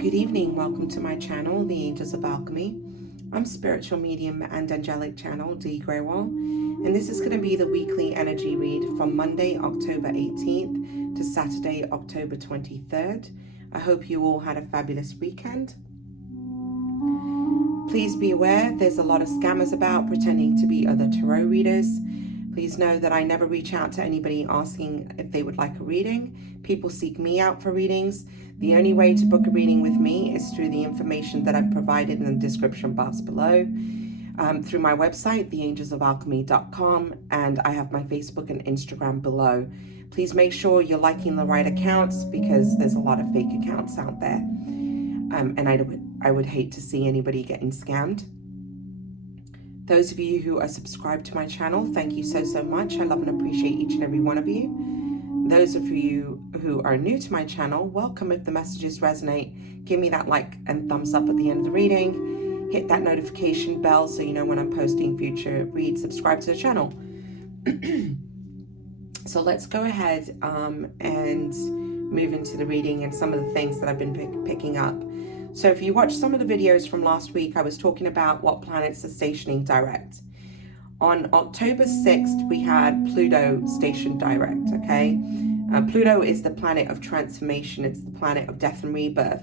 Good evening, welcome to my channel, the Angels of Alchemy. I'm spiritual medium and angelic channel, Dee Grewal, and this is going to be the weekly energy read from Monday, October 18th to Saturday, October 23rd. I hope you all had a fabulous weekend. Please be aware there's a lot of scammers about pretending to be other tarot readers. Please know that I never reach out to anybody asking if they would like a reading. People seek me out for readings. The only way to book a reading with me is through the information that I've provided in the description box below, through my website, theangelsofalchemy.com, and I have my Facebook and Instagram below. Please make sure you're liking the right accounts because there's a lot of fake accounts out there, and I would hate to see anybody getting scammed. Those of you who are subscribed to my channel, thank you so much. I love and appreciate each and every one of you. Those of you who are new to my channel, welcome. If the messages resonate, give me that like and thumbs up at the end of the reading. Hit that notification bell so you know when I'm posting future reads. Subscribe to the channel. So let's go ahead and move into the reading and some of the things that I've been picking up. So if you watched some of the videos from last week, I was talking about what planets are stationing direct. On October 6th, we had Pluto stationed direct, okay? Pluto is the planet of transformation. It's the planet of death and rebirth.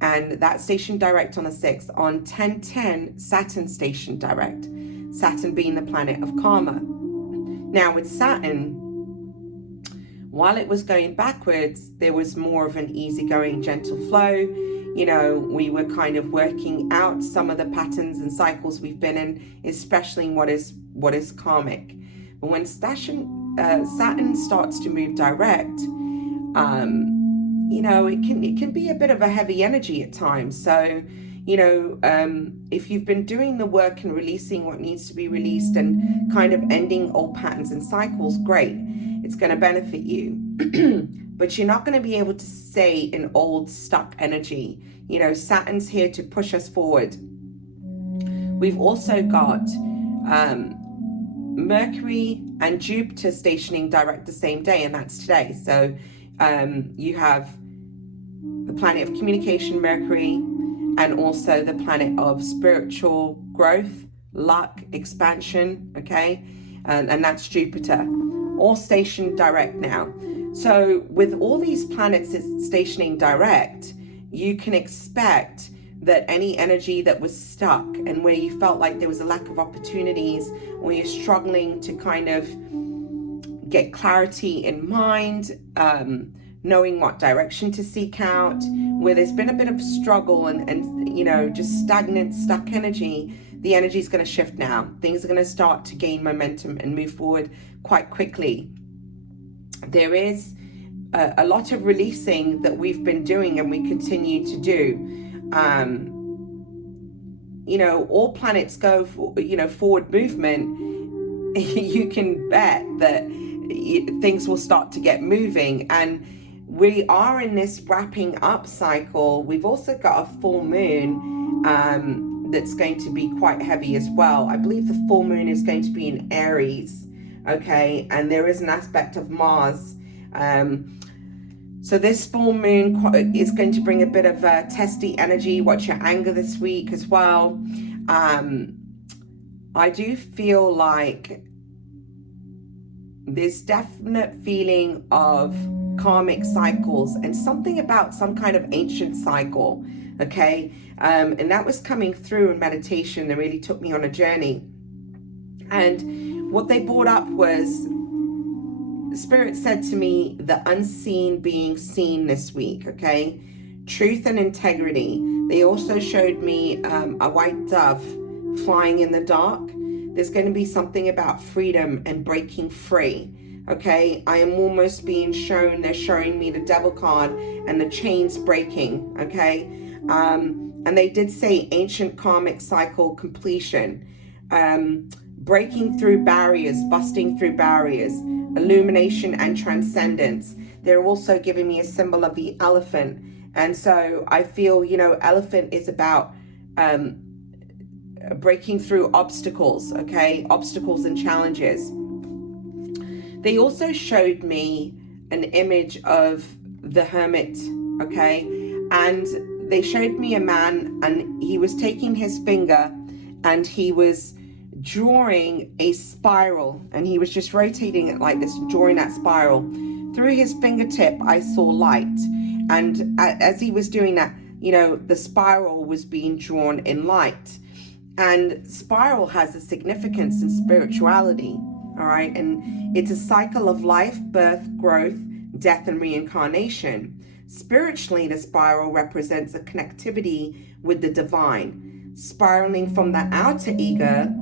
And that stationed direct on the 6th. On 10/10, Saturn stationed direct. Saturn being the planet of karma. Now with Saturn, while it was going backwards, there was more of an easygoing, gentle flow. You know, we were kind of working out some of the patterns and cycles we've been in, especially what is karmic. But when Saturn starts to move direct, you know, it can be a bit of a heavy energy at times. So, you know, if you've been doing the work and releasing what needs to be released and kind of ending old patterns and cycles, great. It's going to benefit you. But you're not going to be able to stay in old stuck energy. You know, Saturn's here to push us forward. We've also got Mercury and Jupiter stationing direct the same day, and that's today. So you have the planet of communication, Mercury, and also the planet of spiritual growth, luck, expansion, okay? And that's Jupiter, all stationed direct now. So with all these planets stationing direct, you can expect that any energy that was stuck and where you felt like there was a lack of opportunities, or you're struggling to kind of get clarity in mind, knowing what direction to seek out, where there's been a bit of struggle and you know, just stagnant, stuck energy, the energy is going to shift now. Things are going to start to gain momentum and move forward quite quickly. There is a lot of releasing that we've been doing and we continue to do. You know, all planets go for, you know, forward movement. You can bet that things will start to get moving. And we are in this wrapping up cycle. We've also got a full moon that's going to be quite heavy as well. I believe the full moon is going to be in Aries. Okay, and there is an aspect of Mars. So this full moon is going to bring a bit of a testy energy. Watch your anger this week as well. I do feel like there's definite feeling of karmic cycles and something about some kind of ancient cycle. Okay, and that was coming through in meditation. That really took me on a journey. And what they brought up was, Spirit said to me, the unseen being seen this week, okay? Truth and integrity. They also showed me a white dove flying in the dark. There's going to be something about freedom and breaking free, okay? I am almost being shown, they're showing me the devil card and the chains breaking, okay? And they did say ancient karmic cycle completion. Breaking through barriers, busting through barriers, illumination and transcendence. They're also giving me a symbol of the elephant. And so I feel, you know, elephant is about breaking through obstacles, okay? Obstacles and challenges. They also showed me an image of the hermit, okay? and they showed me a man, and he was taking his finger and he was drawing a spiral, and he was just rotating it like this, drawing that spiral. Through his fingertip, I saw light. And as he was doing that, you know, the spiral was being drawn in light. And spiral has a significance in spirituality, all right? And it's a cycle of life, birth, growth, death, and reincarnation. Spiritually, the spiral represents a connectivity with the divine, spiraling from the outer ego,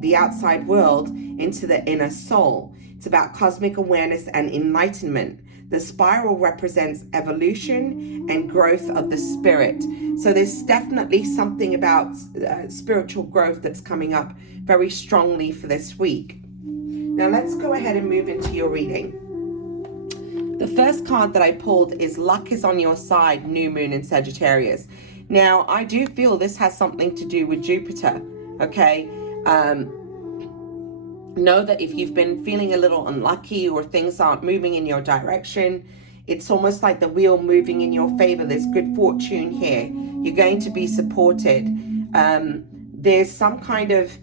the outside world, into the inner soul. It's about cosmic awareness and enlightenment. The spiral represents evolution and growth of the spirit. So there's definitely something about spiritual growth that's coming up very strongly for this week. Now let's go ahead and move into your reading. The first card that I pulled is Luck is on Your Side, New Moon in Sagittarius. Now, I do feel this has something to do with Jupiter, okay? Know that if you've been feeling a little unlucky or things aren't moving in your direction, it's almost like the wheel moving in your favor. There's good fortune here. You're going to be supported. There's some kind of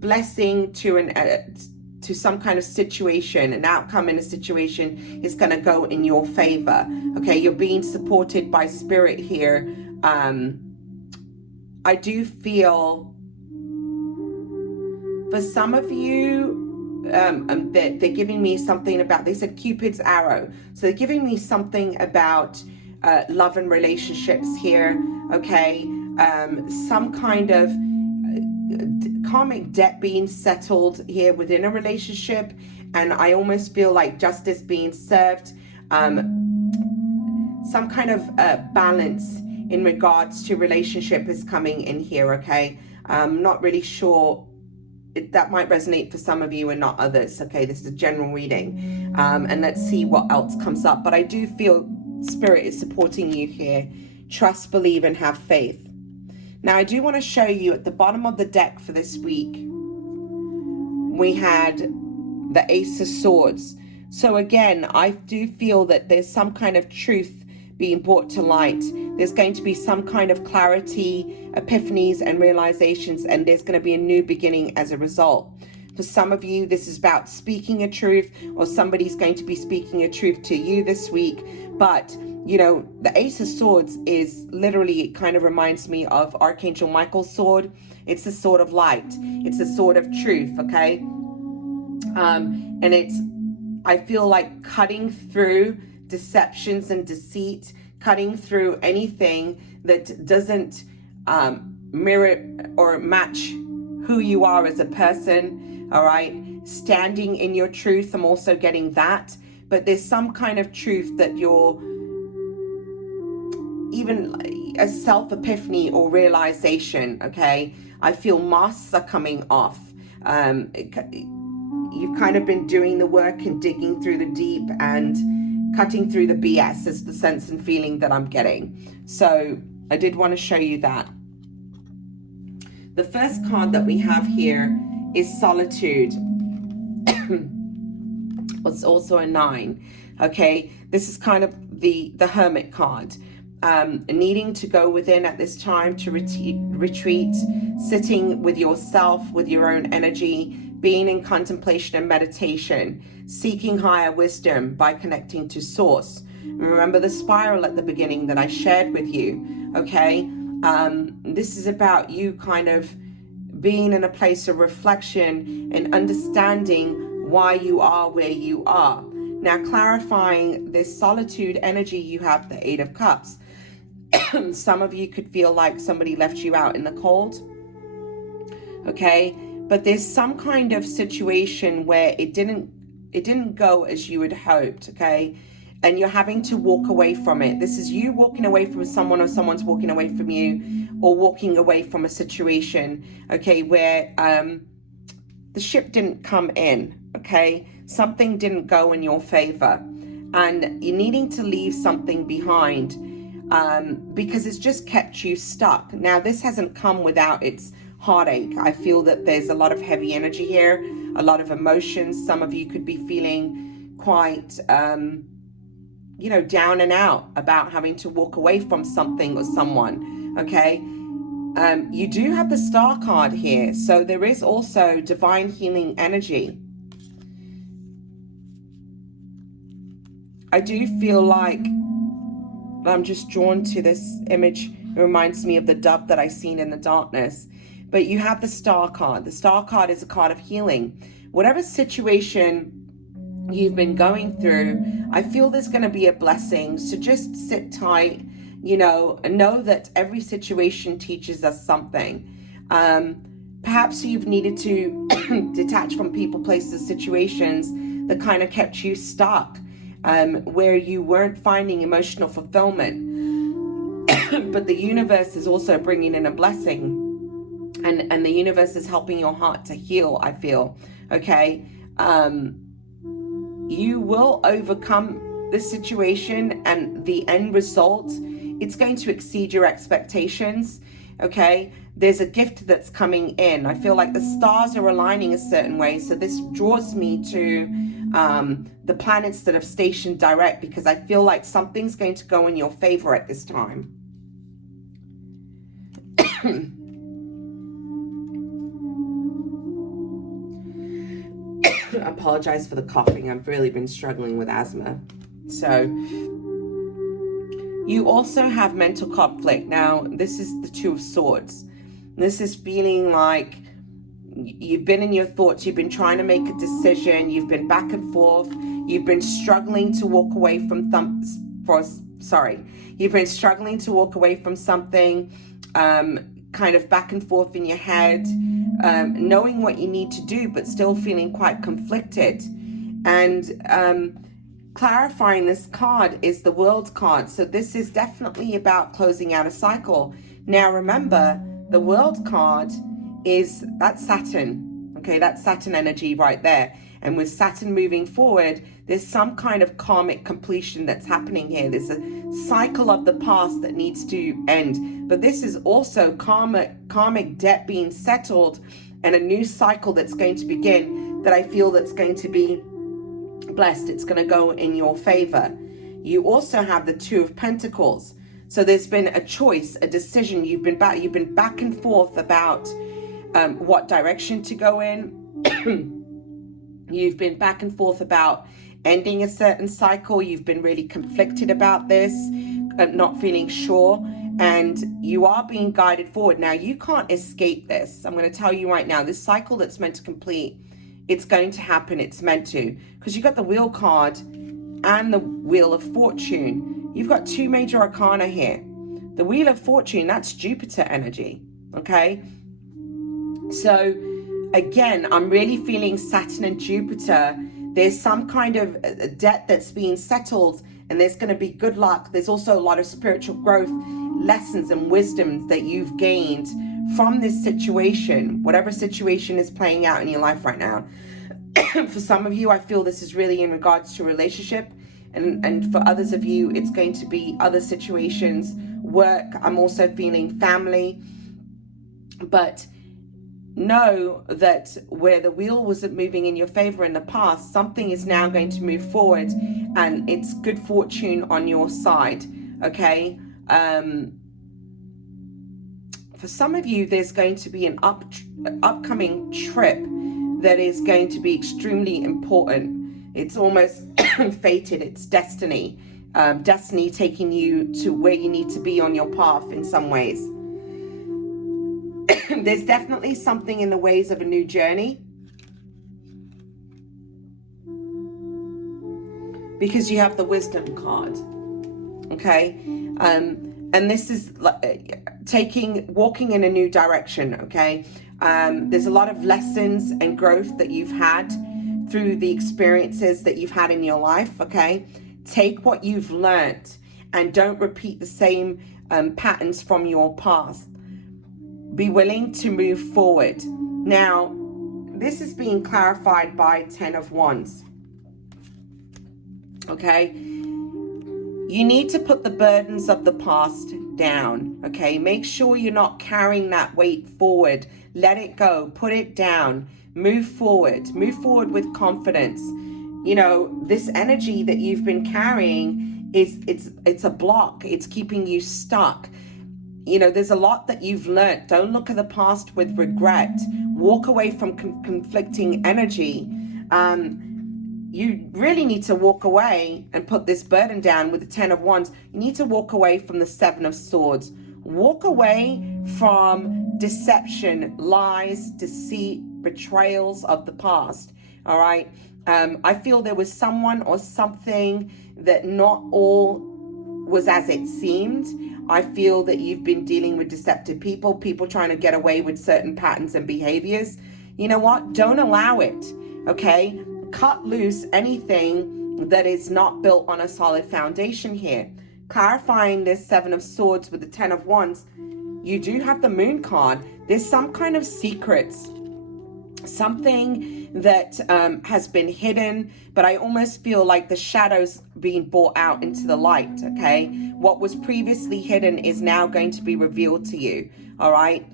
blessing to some kind of situation. An outcome in a situation is going to go in your favor. Okay, you're being supported by spirit here. I do feel for some of you, they're giving me something about, they said Cupid's arrow. So they're giving me something about love and relationships here, okay? Some kind of karmic debt being settled here within a relationship. And I almost feel like justice being served. Some kind of balance in regards to relationship is coming in here, okay? I'm not really sure. That might resonate for some of you and not others. Okay, this is a general reading. And let's see what else comes up. But I do feel Spirit is supporting you here. Trust, believe, and have faith. Now, I do want to show you at the bottom of the deck for this week, we had the Ace of Swords. So again, I do feel that there's some kind of truth being brought to light. There's going to be some kind of clarity, epiphanies, and realizations, and there's going to be a new beginning as a result. For some of you, this is about speaking a truth, or somebody's going to be speaking a truth to you this week. But, you know, the Ace of Swords is literally, it kind of reminds me of Archangel Michael's sword. It's the sword of light. It's the sword of truth, okay? And it's, I feel like cutting through deceptions and deceit, cutting through anything that doesn't mirror or match who you are as a person, all right? Standing in your truth, I'm also getting that. But there's some kind of truth that you're, even a self-epiphany or realization, okay? I feel masks are coming off. You've kind of been doing the work and digging through the deep and cutting through the BS is the sense and feeling that I'm getting. So I did want to show you that. The first card that we have here is Solitude. It's also a 9. Okay, this is kind of the Hermit card. Needing to go within at this time to retreat, sitting with yourself, with your own energy, being in contemplation and meditation, seeking higher wisdom by connecting to source. Remember the spiral at the beginning that I shared with you, okay? This is about you kind of being in a place of reflection and understanding why you are where you are. Now, clarifying this solitude energy, you have the 8 of Cups. Some of you could feel like somebody left you out in the cold, okay? But there's some kind of situation where it didn't go as you had hoped, okay? And you're having to walk away from it. This is you walking away from someone, or someone's walking away from you, or walking away from a situation, okay, where the ship didn't come in, okay? Something didn't go in your favor, and you're needing to leave something behind because it's just kept you stuck. Now, this hasn't come without its heartache. I feel that there's a lot of heavy energy here, a lot of emotions. Some of you could be feeling quite, you know, down and out about having to walk away from something or someone, okay? You do have the Star card here, so there is also divine healing energy. I do feel like I'm just drawn to this image. It reminds me of the dove that I seen in the darkness. But you have the Star card. The Star card is a card of healing. Whatever situation you've been going through, I feel there's going to be a blessing. So just sit tight, you know, and know that every situation teaches us something. Perhaps you've needed to detach from people, places, situations that kind of kept you stuck, where you weren't finding emotional fulfillment. But the universe is also bringing in a blessing. And the universe is helping your heart to heal, I feel, okay? You will overcome this situation, and the end result, it's going to exceed your expectations, okay? There's a gift that's coming in. I feel like the stars are aligning a certain way, so this draws me to the planets that have stationed direct, because I feel like something's going to go in your favor at this time. I apologize for the coughing. I've really been struggling with asthma. So you also have mental conflict. Now, this is the Two of Swords. This is feeling like you've been in your thoughts. You've been trying to make a decision. You've been back and forth. You've been struggling to walk away from You've been struggling to walk away from something, kind of back and forth in your head, knowing what you need to do, but still feeling quite conflicted. And clarifying this card is the World card. So this is definitely about closing out a cycle. Now, remember, the World card that's Saturn. Okay, that's Saturn energy right there. And with Saturn moving forward, there's some kind of karmic completion that's happening here. There's a cycle of the past that needs to end. But this is also karmic debt being settled, and a new cycle that's going to begin that I feel that's going to be blessed. It's going to go in your favor. You also have the Two of Pentacles. So there's been a choice, a decision. You've been back and forth about what direction to go in. You've been back and forth about ending a certain cycle. You've been really conflicted about this, not feeling sure, and you are being guided forward. Now, you can't escape this. I'm going to tell you right now, this cycle that's meant to complete, it's going to happen. It's meant to, because you've got the Wheel card and the Wheel of Fortune. You've got two major arcana here. The Wheel of Fortune, that's Jupiter energy, okay? So again, I'm really feeling Saturn and Jupiter. There's some kind of debt that's being settled, and there's going to be good luck. There's also a lot of spiritual growth, lessons and wisdoms that you've gained from this situation, whatever situation is playing out in your life right now. For some of you, I feel this is really in regards to relationship, and for others of you, it's going to be other situations, work. I'm also feeling family. But know that where the wheel wasn't moving in your favor in the past, something is now going to move forward, and it's good fortune on your side, okay? For some of you, there's going to be an upcoming trip that is going to be extremely important. It's almost fated. It's destiny. Destiny taking you to where you need to be on your path in some ways. There's definitely something in the ways of a new journey, because you have the Wisdom card, okay? And this is walking in a new direction, okay? There's a lot of lessons and growth that you've had through the experiences that you've had in your life, okay? Take what you've learned and don't repeat the same patterns from your past. Be willing to move forward. Now, this is being clarified by 10 of Wands. Okay? You need to put the burdens of the past down. Okay? Make sure you're not carrying that weight forward. Let it go. Put it down. Move forward. Move forward with confidence. You know, this energy that you've been carrying it's a block. It's keeping you stuck. You know, there's a lot that you've learned. Don't look at the past with regret. Walk away from conflicting energy. You really need to walk away and put this burden down with the 10 of Wands. You need to walk away from the 7 of Swords. Walk away from deception, lies, deceit, betrayals of the past. All right. I feel there was someone or something that not all was as it seemed. I feel that you've been dealing with deceptive people trying to get away with certain patterns and behaviors. You know what? Don't allow it. Okay. Cut loose anything that is not built on a solid foundation here. Clarifying this 7 of Swords with the 10 of Wands, you do have the Moon card. There's some kind of secrets, something that has been hidden, but I almost feel like the shadows being brought out into the light, okay? What was previously hidden is now going to be revealed to you, all right?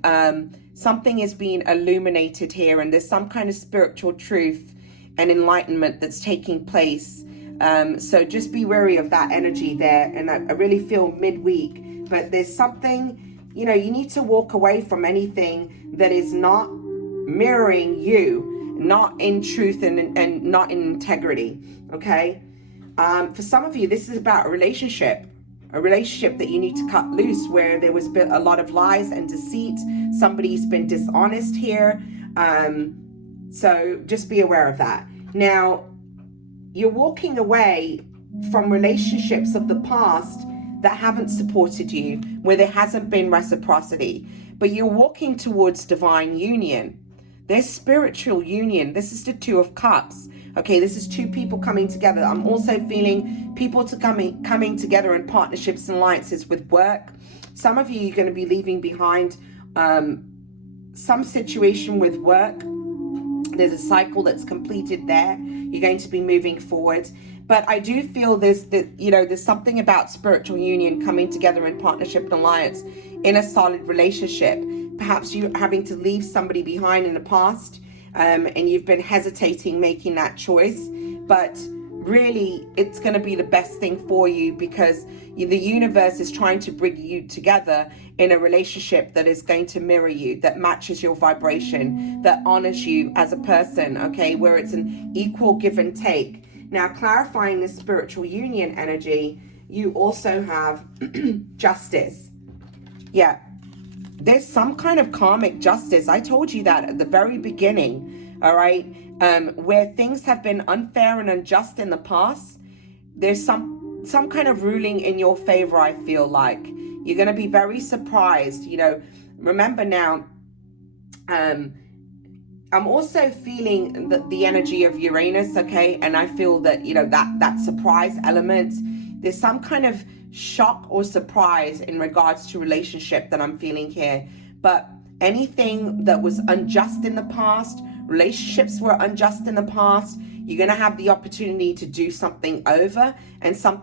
Something is being illuminated here, and there's some kind of spiritual truth and enlightenment that's taking place. So just be wary of that energy there. And I really feel midweek, but there's something, you know, you need to walk away from anything that is not mirroring you, not in truth and not in integrity. Okay. For some of you, this is about a relationship that you need to cut loose, where there was a lot of lies and deceit. Somebody's been dishonest here. So just be aware of that. Now, you're walking away from relationships of the past that haven't supported you, where there hasn't been reciprocity, but you're walking towards divine union. There's spiritual union. This is the 2 of Cups. Okay, this is 2 people coming together. I'm also feeling people coming together in partnerships and alliances with work. Some of you are going to be leaving behind some situation with work. There's a cycle that's completed there. You're going to be moving forward. But I do feel there's something about spiritual union coming together in partnership and alliance in a solid relationship. Perhaps you having to leave somebody behind in the past, and you've been hesitating making that choice. But really, it's going to be the best thing for you, because the universe is trying to bring you together in a relationship that is going to mirror you, that matches your vibration, that honors you as a person, okay, where it's an equal give and take. Now, clarifying this spiritual union energy, you also have justice. Yeah, there's some kind of karmic justice. I told you that at the very beginning, all right, where things have been unfair and unjust in the past. There's some kind of ruling in your favor, I feel like. You're going to be very surprised. You know, remember now, I'm also feeling the energy of Uranus, okay? And I feel that, you know, that surprise element, there's some kind of shock or surprise in regards to relationship that I'm feeling here. But anything that was unjust in the past, relationships were unjust in the past, you're going to have the opportunity to do something over, and some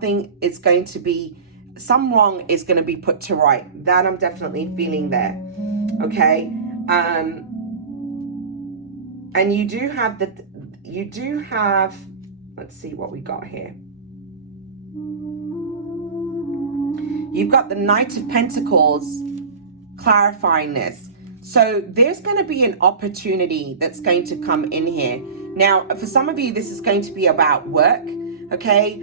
wrong is going to be put to right. That I'm definitely feeling there. Okay. And you do have, let's see what we got here. You've got the Knight of Pentacles clarifying this. So there's going to be an opportunity that's going to come in here. Now, for some of you, this is going to be about work, okay?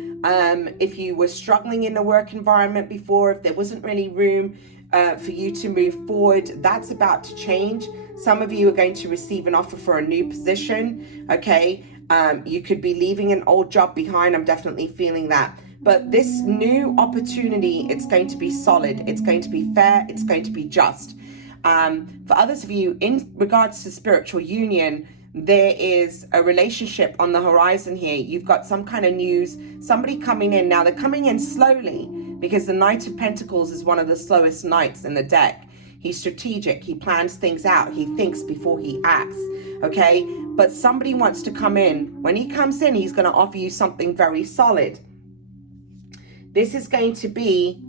If you were struggling in the work environment before, if there wasn't really room for you to move forward, that's about to change. Some of you are going to receive an offer for a new position, okay? You could be leaving an old job behind. I'm definitely feeling that. But this new opportunity, it's going to be solid. It's going to be fair. It's going to be just. For others of you, in regards to spiritual union, there is a relationship on the horizon here. You've got some kind of news, somebody coming in. Now, they're coming in slowly, because the Knight of Pentacles is one of the slowest knights in the deck. He's strategic. He plans things out. He thinks before he acts, okay? But somebody wants to come in. When he comes in, he's going to offer you something very solid. This is going to be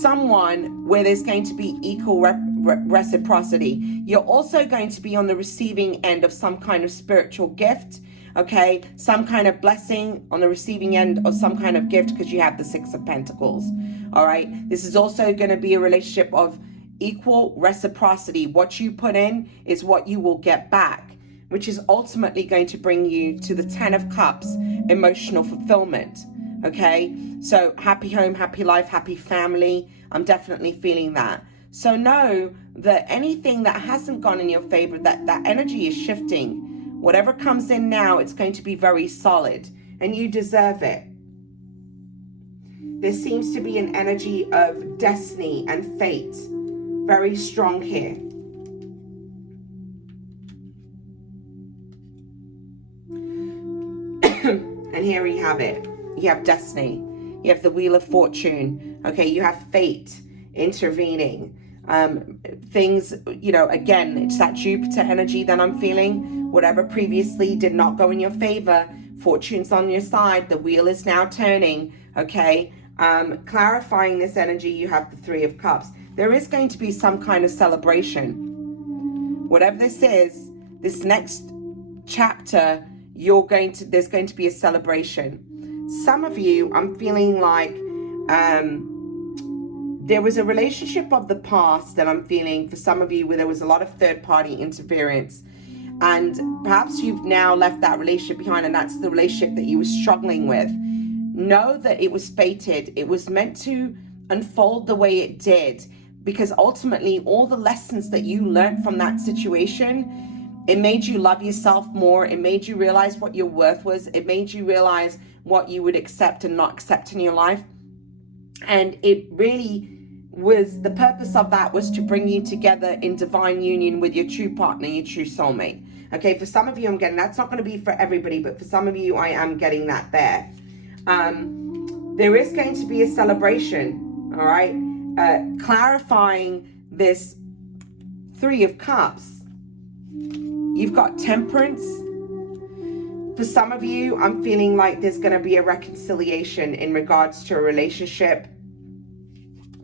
someone where there's going to be equal reciprocity. You're also going to be on the receiving end of some kind of spiritual gift. okay? Some kind of blessing on the receiving end, or some kind of gift, because you have the Six of Pentacles, all right? This is also going to be a relationship of equal reciprocity. What you put in is what you will get back, which is ultimately going to bring you to the Ten of Cups, emotional fulfillment, okay? So happy home, happy life, happy family. I'm definitely feeling that. So know that anything that hasn't gone in your favor, that energy is shifting. Whatever comes in now, it's going to be very solid, and you deserve it. There seems to be an energy of destiny and fate very strong here. And here we have it. You have destiny. You have the Wheel of Fortune. Okay, you have fate intervening. Things, you know, again, it's that Jupiter energy that I'm feeling. Whatever previously did not go in your favor, fortune's on your side. The wheel is now turning, okay? Clarifying this energy, you have the Three of Cups. There is going to be some kind of celebration. Whatever this is, this next chapter, there's going to be a celebration. Some of you, I'm feeling like there was a relationship of the past that I'm feeling for some of you where there was a lot of third-party interference. And perhaps you've now left that relationship behind, and that's the relationship that you were struggling with. Know that it was fated. It was meant to unfold the way it did, because ultimately all the lessons that you learned from that situation, it made you love yourself more. It made you realize what your worth was. It made you realize what you would accept and not accept in your life. And it really was, the purpose of that was to bring you together in divine union with your true partner, your true soulmate. Okay, for some of you, I'm getting, that's not going to be for everybody, but for some of you, I am getting that there. There is going to be a celebration, all right? Clarifying this Three of Cups. You've got Temperance. For some of you, I'm feeling like there's going to be a reconciliation in regards to a relationship.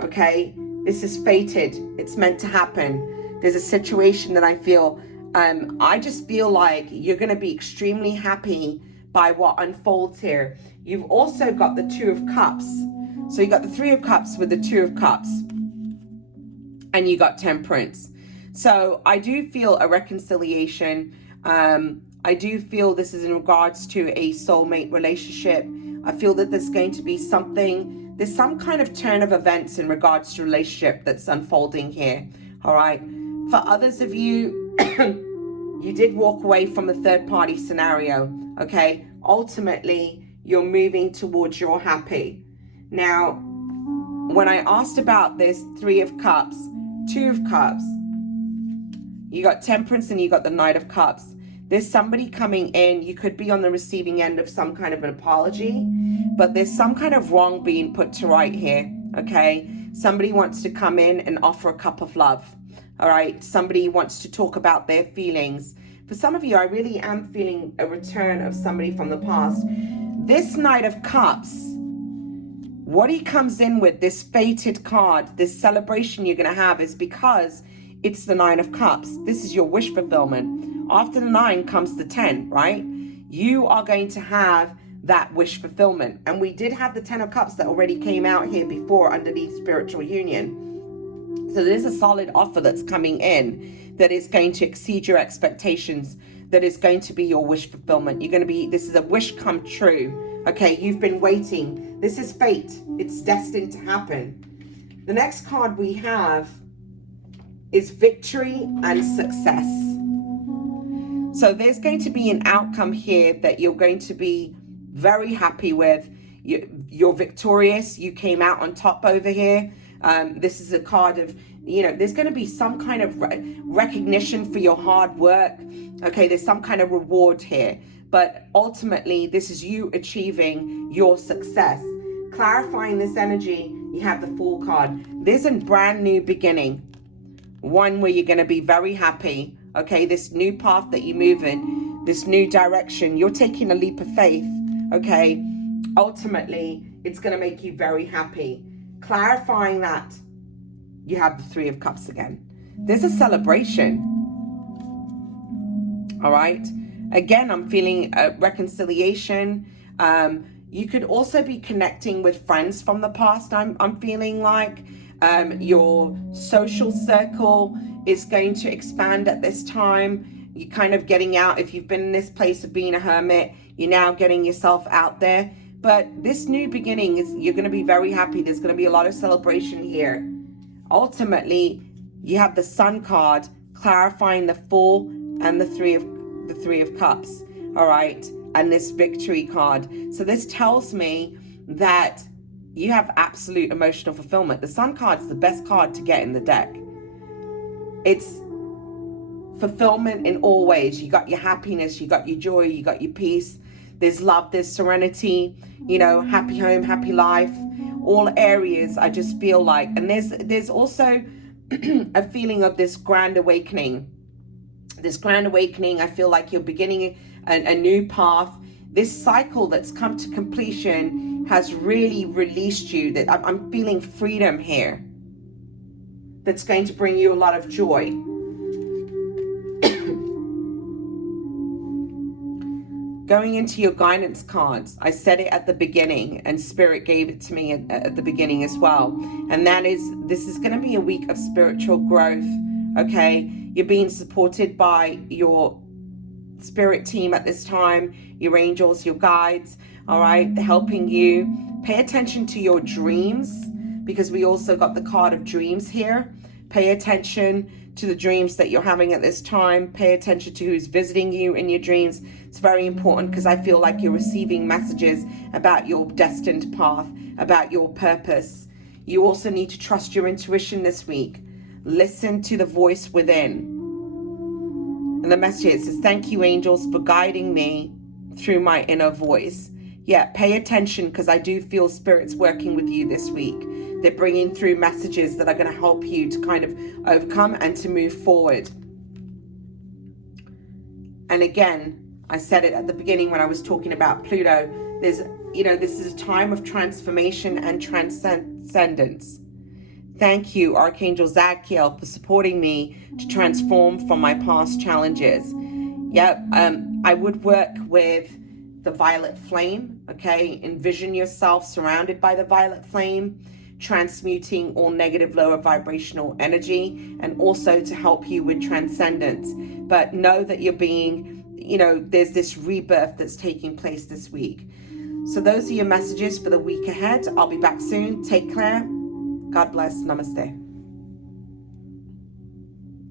Okay, this is fated. It's meant to happen. There's a situation that I feel, I just feel like you're going to be extremely happy by what unfolds here. You've also got the Two of Cups. So you got the Three of Cups with the Two of Cups. And you got Temperance. So I do feel a reconciliation. I do feel this is in regards to a soulmate relationship. I feel that there's going to be something, there's some kind of turn of events in regards to relationship that's unfolding here. All right. For others of you, you did walk away from a third party scenario. Okay. Ultimately, you're moving towards your happy. Now, when I asked about this Three of Cups, Two of Cups, you got Temperance and you got the Knight of Cups. There's somebody coming in. You could be on the receiving end of some kind of an apology, but there's some kind of wrong being put to right here, okay? Somebody wants to come in and offer a cup of love, all right? Somebody wants to talk about their feelings. For some of you, I really am feeling a return of somebody from the past. This Knight of Cups, what he comes in with, this fated card, this celebration you're going to have, is because it's the Nine of Cups. This is your wish fulfillment. After the 9 comes the 10, right? You are going to have that wish fulfillment. And we did have the 10 of Cups that already came out here before underneath spiritual union. So there's a solid offer that's coming in that is going to exceed your expectations, that is going to be your wish fulfillment. You're going to be, this is a wish come true. Okay, you've been waiting. This is fate. It's destined to happen. The next card we have is victory and success. So there's going to be an outcome here that you're going to be very happy with. You're victorious. You came out on top over here. This is a card of, you know, there's going to be some kind of recognition for your hard work. Okay, there's some kind of reward here. But ultimately, this is you achieving your success. Clarifying this energy, you have the Fool card. There's a brand new beginning. One where you're going to be very happy. Okay, this new path that you move in, this new direction, you're taking a leap of faith. Okay, ultimately, it's going to make you very happy. Clarifying that, you have the Three of Cups again. There's a celebration. All right. Again, I'm feeling reconciliation. You could also be connecting with friends from the past. I'm feeling like your social circle is going to expand at this time. You're kind of getting out. If you've been in this place of being a hermit, you're now getting yourself out there. But this new beginning is, you're going to be very happy. There's going to be a lot of celebration here. Ultimately, you have the Sun card clarifying the Fool and the Three of Cups. All right. And this Victory card. So this tells me that you have absolute emotional fulfillment. The Sun card's the best card to get in the deck. It's fulfillment in all ways. You got your happiness, you got your joy, you got your peace. There's love, there's serenity, you know, happy home, happy life. All areas, I just feel like. And there's also a feeling of this grand awakening. This grand awakening, I feel like you're beginning a new path. This cycle that's come to completion has really released you. That I'm feeling freedom here. That's going to bring you a lot of joy. Going into your guidance cards, I said it at the beginning, and Spirit gave it to me at the beginning as well. And that is, this is going to be a week of spiritual growth, okay? You're being supported by your spirit team at this time, your angels, your guides, all right? They're helping you. Pay attention to your dreams, because we also got the card of dreams here. Pay attention to the dreams that you're having at this time. Pay attention to who's visiting you in your dreams. It's very important, because I feel like you're receiving messages about your destined path, about your purpose. You also need to trust your intuition this week. Listen to the voice within. And the message says, thank you, angels, for guiding me through my inner voice. Yeah, pay attention, because I do feel Spirit's working with you this week. They're bringing through messages that are going to help you to kind of overcome and to move forward. And again, I said it at the beginning when I was talking about Pluto. This is a time of transformation and transcendence. Thank you, Archangel Zadkiel, for supporting me to transform from my past challenges. Yep, I would work with the violet flame, okay? Envision yourself surrounded by the violet flame, transmuting all negative lower vibrational energy, and also to help you with transcendence. But know that you're being, there's this rebirth that's taking place this week. So those are your messages for the week ahead. I'll be back soon. Take care. God bless. Namaste.